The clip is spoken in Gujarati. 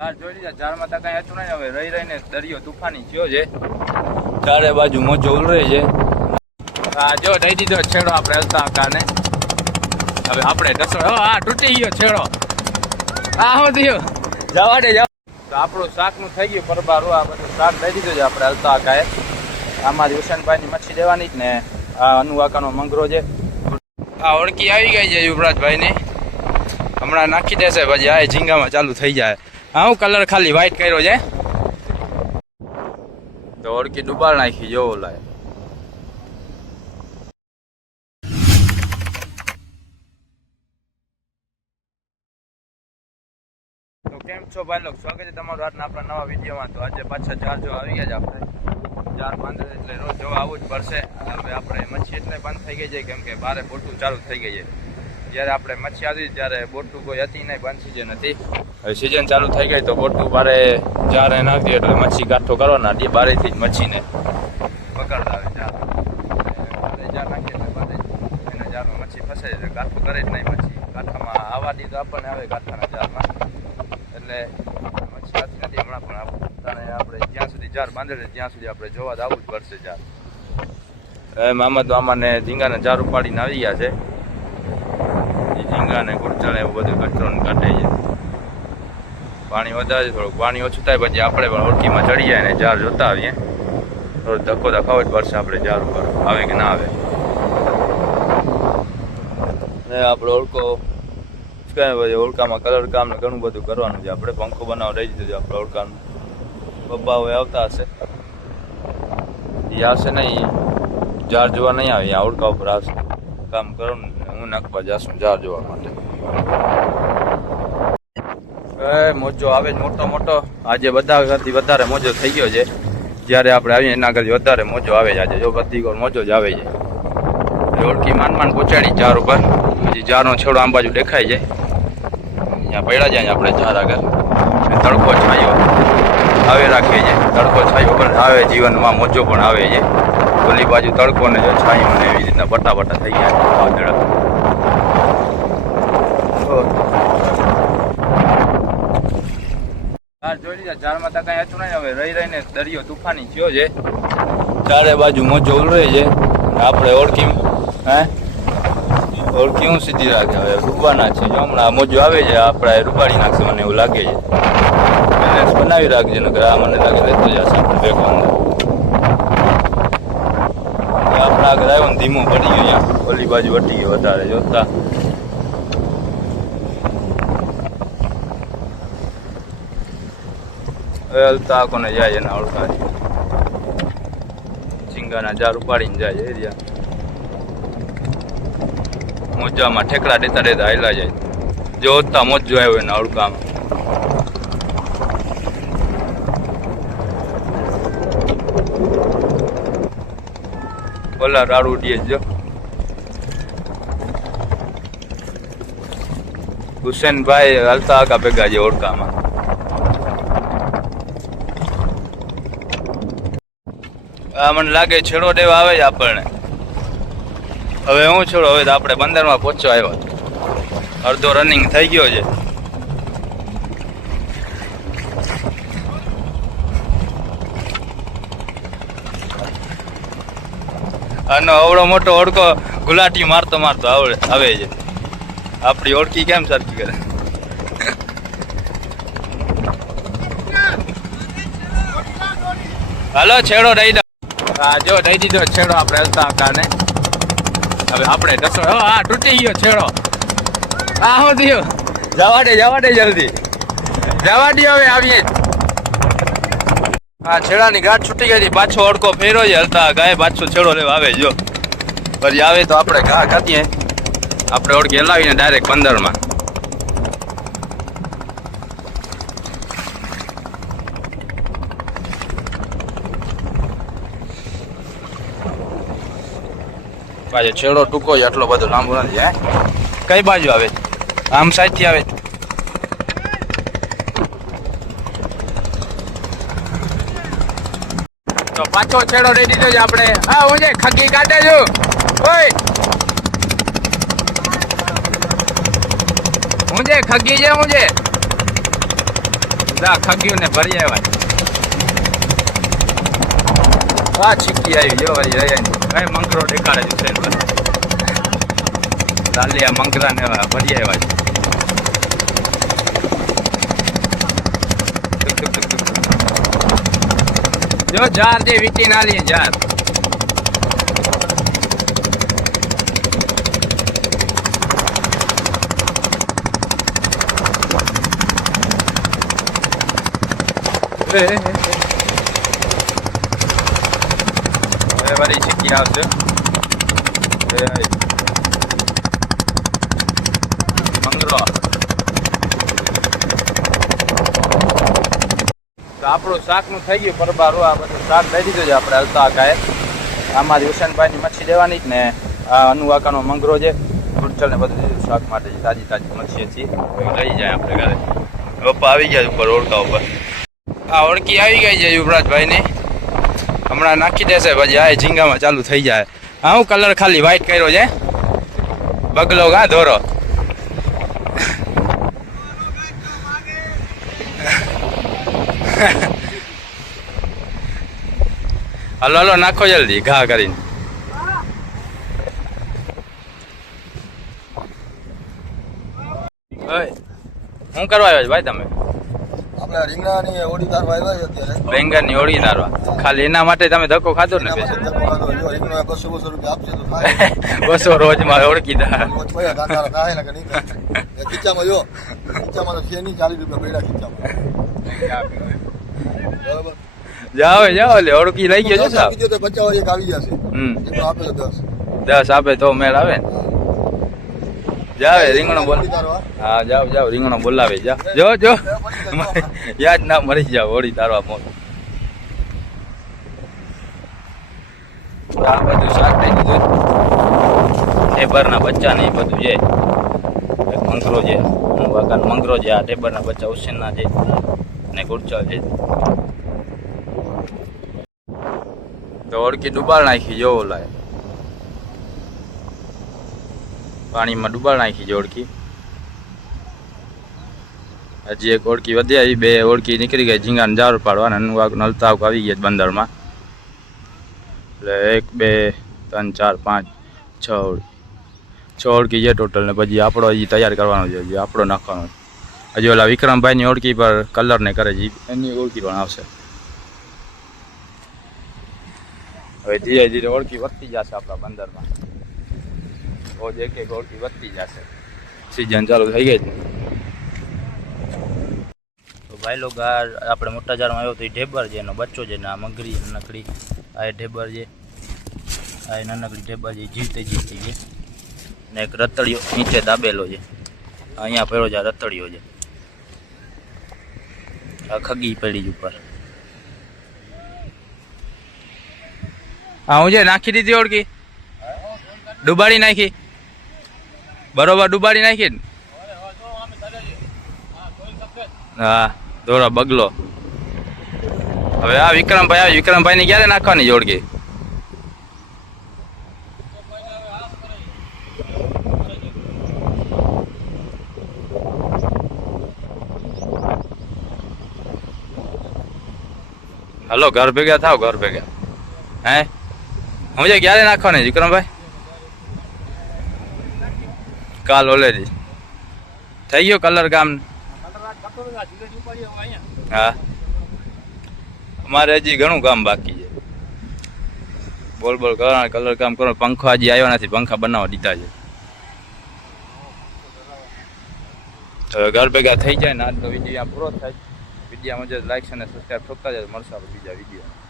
જોઈ લીધા ઝાડમાં તો કઈ હતું નહીં. હવે રહી રહીને દરિયો તૂફાની થયો છે. ચારે બાજુ મોજો ઉલરે છે. હા જો દઈ દીધો છેડો આપણે હલતા કાને. હવે આપણે ઢસો હા તૂટી ગયો છેડો. હા હું થયું જવા દે જવા. તો આપણું શાકનું થઈ ગયું પરબારું. આ બધું શાક દઈ દીધું છે આપણે હલતા કાએ. આમાં હુસેનભાઈની મચ્છી દેવાની જ ને. આ અનુવાકાનો મંગરો છે. આ ઓળકી આવી ગઈ છે યુવરાજભાઈની. હમણાં નાખી દેશે પછી આ ઝીંગામાં ચાલુ થઈ જાય. હા હું કલર ખાલી વ્હાઈટ કર્યો છે. તો ઓળકી ડુબાડ નાખી જોવો લાય. તો કેમ છો ભાઈ લોકો, સ્વાગત છે તમારું આજના આપણા નવા વિડીયોમાં. તો આજે પાછા ચાર જો આવી ગયા છે આપણે. ચાર બાંધે એટલે રોજ જોવા આવવું જ પડશે. હવે આપણે મચ્છી એટલે બંધ થઈ ગઈ છે કેમ કે બારે બોટું ચાલુ થઈ ગઈ છે. જ્યારે આપણે મચ્છી આવી ત્યારે બોટું કોઈ હતી નહીં, બંધ સિઝન હતી. હવે સિઝન ચાલુ થઈ ગઈ તો બોટું બારે જારે નાખી એટલે મચ્છી ગાંઠો કરવાના. બારેથી જ મચ્છીને પકડતા આવે જાર. બારે જાર નાખીએ એટલે બારે એના જારમાં મચ્છી ફસે છે. ગાંઠો કરે જ નહીં મચ્છી. ગાંઠામાં આવવા દી તો આપણને આવે ગાંઠાના જારમાં. એટલે મચ્છી આવતી નથી હમણાં. પણ આપણે જ્યાં સુધી જાર બાંધે છે ત્યાં સુધી આપણે જોવા જ આવવું જ પડશે જાર. મામા તો આમાંને ઝીંગાને જાર ઉપાડીને આવી ગયા છે. ઝીંગા ને ગુરચણ એવું બધું કચરો કાઢે છે. પાણી વધારે છે થોડુંક. પાણી ઓછું થાય પછી આપણે પણ ઓળખીમાં ચડી જાય ને જાર જોતા આવીએ. થોડો ધક્કો દેખાવો જ પડશે આપણે જાર ઉપર આવે કે ના આવે. ને આપણે ઓળખો ઓળખામાં કલર કામ ને ઘણું બધું કરવાનું છે. આપણે પંખો બનાવવા રહી દીધું છે આપણે ઓળખાનું. પપ્પા હવે આવતા હશે. એ આવશે નહીં જાર જોવા નહીં આવે. અહીંયા ઓળખા ઉપર આવશે કામ કરવાનું. હું નાખવા જાશું જાર જોવા માટે. મોજો આવે જ મોટો મોટો. આજે બધા કરતી વધારે મોજો થઈ ગયો છે. જ્યારે આપણે આવીએ એના કરતી વધારે મોજો આવે છે આજે. જો બધી ગોળ મોજો જ આવે છે. ઓળખી માંડ પહોંચાડી જાર ઉપર. પછી જારનો છેડો આમ બાજુ દેખાય છે. અહીંયા પડ્યા જાય આપણે જાર આગળ. તડકો છાયો આવે રાખીએ છીએ. તડકો છાયો પણ આવે જીવનમાં મોજો પણ આવે છે. ઓલી બાજુ તડકો ને જો છાયો ને એવી રીતના બટા થઈ ગયા વાદળ. જોઈ લીધા ઝાડમાં તો કઈ હતું નહીં. હવે રહી રહીને દરિયો તૂફાની થયો છે. ચારે બાજુ મોજો ઉલરે છે. આપણે ઓળખી ઓળખી હું સીધી રાખે. હવે ડૂબવાના છે. જો હમણાં મોજો આવે છે આપણે રૂપાડી નાખશે મને એવું લાગે છે. બેલેન્સ બનાવી રાખજે નકર આ મને લાગે લેતો જશે આપણે ભેગો અંદર. આપણે આગળ આવ્યો ને ધીમો પડી ગયો. અહીંયા ઓલી બાજુ વટી ગયો વધારે જોતા. હલતા કોને જાય એના ઓળખા ઝીંગાના જાર ઉપાડીને જાય એરિયા. મોજામાં ઠેકડા દેતા હાયલા જાય. જોતા મોજો આવ્યો એના ઓળખામાં. ઓલા રાડું દે જો હુસેનભાઈ હલતા આગા ભેગા છે ઓળખામાં. મને લાગે છેડો દેવા આવે છે આપણને. હવે હું છોડો હવે તો આપણે બંદરમાં પહોંચવા આવ્યો. અડધો રનિંગ થઈ ગયો છે. આનો અવડો મોટો ઓળખો ગુલાટી મારતો આવે છે. આપણી ઓળખી કેમ સરખી કરે. હાલો છેડો દઈ દો. હા જો દઈ દીધો છેડો આપણે હલતા કાને. હવે આપણે ઢસો હા તૂટી ગયો છેડો. હા હું થયું જવા દે જલ્દી જવા દે. હવે આવીએ હા છેડાની ગાંઠ છૂટી ગઈ. પાછો ઓળકો ફેરો છે હલતા ગાય. પાછો છેડો લેવા આવે જો. પછી આવે તો આપણે ઘા ખાતીએ. આપણે ઓળખી હલાવીને ડાયરેક્ટ 15માં. પાછો છેડો ટૂંકો છે એટલો બધો લાંબો નથી. કઈ બાજુ આવે? આમ સાઈડ થી આવે. તો પાછો છેડો દઈ દીધો છે આપણે. હા હું જે ખગી કાઢે છું. ઓય હું જે ખગી છે હું જે ખગ્યું ને ભરી આવ્યા ચીકી આવી જો વળી રહ્યા મંગરો દેખાડે છે લાલિયા મંગરા ને ભરી આવ્યા છે જો જાર જે વીટી ના લઈએ જાર હવે વારી ચીકી આવશે મંગરો તો આપણું શાકનું થઈ ગયું પરબારું આ બધું શાક દઈ દીધું છે આપણે હલતા કાએ આમાંથી હુસેનભાઈની મચ્છી લેવાની જ ને આ અનુવાકાનો મંગરો છે ગુડચલ ને બધું દીધું શાક માટે તાજી તાજી મચ્છી છીએ લઈ જાય આપણે ઘરે પપ્પા આવી ગયા ઉપર ઓળખા ઉપર આ ઓળખી આવી ગઈ છે યુવરાજભાઈની હમણાં નાખી દેશે પછી આ ઝીંગામાં ચાલુ થઈ જાય હા હું કલર ખાલી વ્હાઈટ કર્યો છે બગલો ગા ધોરો હલો હલો નાખો જલ્દી ઘા કરીને શું કરવા આવ્યો ભાઈ તમે આપણે રીંગણાની ઓળી તારવા આવ્યા છે અત્યારે બેંગનની ઓળી તારવા ખાલી એના માટે તમે ધક્કો ખાધો ને રીંગણો 200 રૂપિયા આપશે તો થાય 200 રોજમાં ઓળખી દા થાય ને કે નહીં ખીચામાં જો ખીચામાં તો છે નહીં 40 રૂપિયા પડ્યા ખીચામાં બરાબર જાઓ જાઓ લે ઓળખી લઈ ગયો છો આપી દો તો 50 એક આવી જશે એનો આપે તો 10 આપે તો મેળ આવે ને જાવે રીંગણો બોલ હા જાઓ જાઓ રીંગણો બોલાવે જા જો જો યાદ ના મરી જાવ ઓળી તારવા મોત આ બધું શાક થઈ દીધું ટેબરના બચ્ચા ને બધું છે મંગરો છે વાકાનો મંગરો છે આ ટેબરના બચ્ચા હુસેનના છે ને ગુડચલ છે તો ઓળખી ડુબાડ નાખી જો ઓલા પાણીમાં ડુબાડ નાખી છે ઓળખી હજી એક ઓળખી વધી આવી બે ઓળખી નીકળી ગઈ ઝીંગાને જાર પાડવા નલતાવક આવી ગયા બંદરમાં એટલે 1 2 3 4 5 6 ઓળખી છે ટોટલ ને પછી આપણો હજી તૈયાર કરવાનો છે હજી આપણો નાખવાનો હજી ઓલા વિક્રમભાઈની ઓળખી પર કલર ને કરે છે એની ઓળખી પણ આવશે હવે ધીરે ધીરે ઓળખી વધતી જશે આપણા બંદરમાં રોજ એક એક ઓળખી વધતી જશે સિઝન ચાલુ થઈ ગઈ છે તો ભાઈ લોકો આપણે મોટા જારમાં આવ્યો તો એ ઢેબર છે એનો બચ્ચો છે ને આ મગરી નકડી આ ઢેબર છે આ નાનકડી ઢેબર છે જીવતે જીવતી છે ને એક રતળિયો નીચે દાબેલો છે અહીંયા પડ્યો છે આ રતળિયો છે આ ખગી પડી જ ઉપર હા હું છે નાખી દીધી ઓળખી ડુબાડી નાખી બરોબર ડુબાડી નાખી ને હા દોરા બગલો હવે આ વિક્રમભાઈ ની ક્યારે નાખવાની જોડકી હલો ઘર ભેગા થાવ ઘર ભેગા હે હું છે ક્યારે નાખવાની વિક્રમભાઈ કાલ ઓલેથી થઈ ગયો કલર કામ હા અમારે હજી ઘણું કામ બાકી છે બોલ બોલ કરવાનું કલર કામ કરો પંખો હજી આવ્યો નથી પંખા બનાવવા દીધા છે હવે ઘર ભેગા થઈ જાય ને આજનો વિડીયો પૂરો થાય વિડીયો મજા લાઈક અને સબસ્ક્રાઈબ ઠોકતા જાય મળશે આપણે બીજા વિડીયો